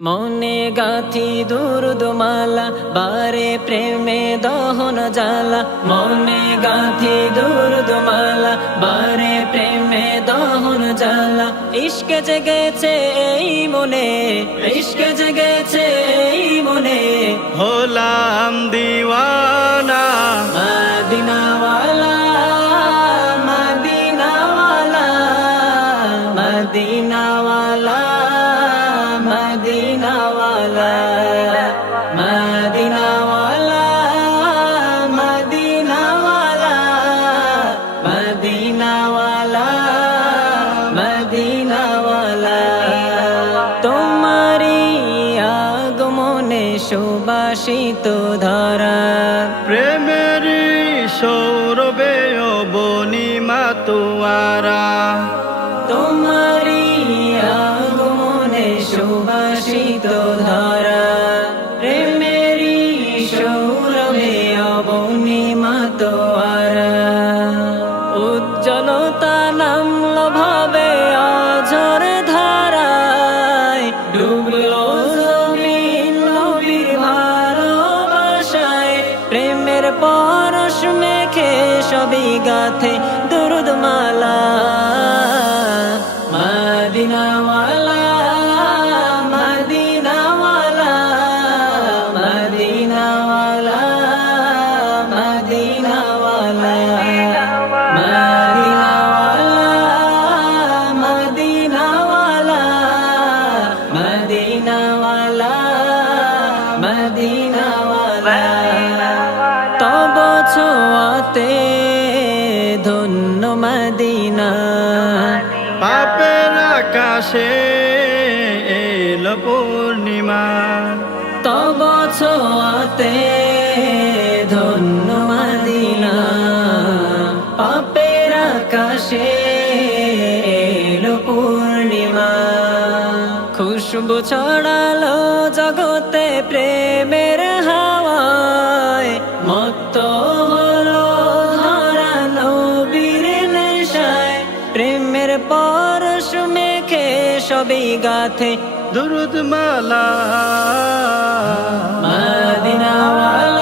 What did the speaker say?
মনে গাথি দুরুদ মালা বারে প্রেমে দহন জ্বালা মনে গাথি দুরুদ মালা বারে প্রেমে দহন জ্বালা ইশকে জেগেছে এই মনে ইশকে জেগেছে এই মনে হলাম দিওয়ানা মদিনাওয়ালা মদিনাওয়ালা মদিনাওয়ালা মদিনাওয়ালা মদিনাওয়ালা মদিনাওয়ালা মদিনাওয়ালা মদিনাওয়ালা তোমারি আগমনে সুবাসিত ধারা প্রেমের সৌরভে বনি মাতোয়ারা তোমারি আগমনে সুবাসিত ধারা প্রেমেরি সৌরভে অবনি মাতোয়ারা উজ্জ্বলতা নামল ভাবে অঝর ধারায় ডুবলো জমিন নবীর ভালোবাসায় প্রেমের পরশ মেখে সবই গাথে দুরুদ মালা মদিনাওয়ালা মদিনাওয়ালা মদিনাওয়ালা মদিনাওয়ালা মদিনাওয়ালা মদিনাওয়ালা মদিনাওয়ালা তব ছোঁয়াতে ধন্য মদিনা পাপের আকাশে এলো পূর্ণিমা তব ছোঁয়াতে ধন্য মদিনা পাপের আকাশে এলো পূর্ণিমা খুশবু ছড়ালো জগতে প্রেমের হাওয়ায় মত্ত হলো ধরা নবীর নেশায় প্রেমের পরশ মেখে সবই গাথে দুরুদ মালা মদিনাওয়ালা